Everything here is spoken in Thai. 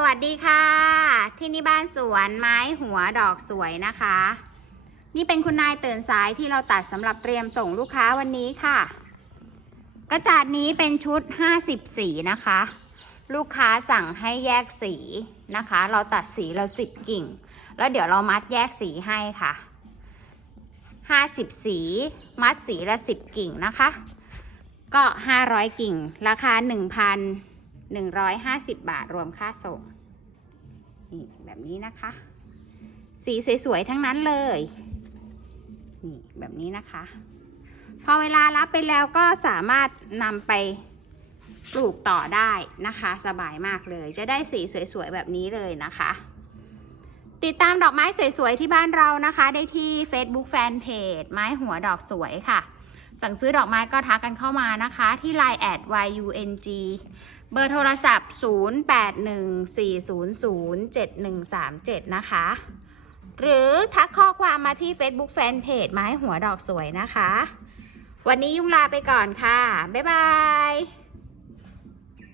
สวัสดีค่ะ ที่นี่บ้านสวนไม้หัวดอกสวยนะคะ นี่เป็นคุณนายเตือนสายที่เราตัดสำหรับเตรียมส่งลูกค้าวันนี้ค่ะ กระจาดนี้เป็นชุด 50 สีนะคะ ลูกค้าสั่งให้แยกสีนะคะ เราตัดสีเราสิบกิ่ง แล้วเดี๋ยวเรามัดแยกสีให้ค่ะ 50 สี มัดสีละ 10 กิ่งนะคะ ก็ 500 กิ่ง ราคา 150 บาทรวมค่าส่งนี่แบบนี้นะคะ สีสวยๆทั้งนั้นเลยนี่แบบนี้นะคะ พอเวลารับไปแล้วก็สามารถนำไปปลูกต่อได้นะคะ สบายมากเลย จะได้สีสวยๆแบบนี้เลยนะคะ ติดตามดอกไม้สวยๆที่บ้านเรานะคะ ได้ที่ Facebook Fanpage ไม้หัวดอกสวยค่ะ สั่งซื้อดอกไม้ก็ทักกันเข้ามานะคะ ที่ Line แอด YUNG เบอร์โทรศัพท์ 0814007137 นะคะ หรือทักข้อความมาที่ Facebook Fanpage ไม้หัวดอกสวยนะคะ วันนี้ยุ่งลาไปก่อนค่ะ บ๊ายบาย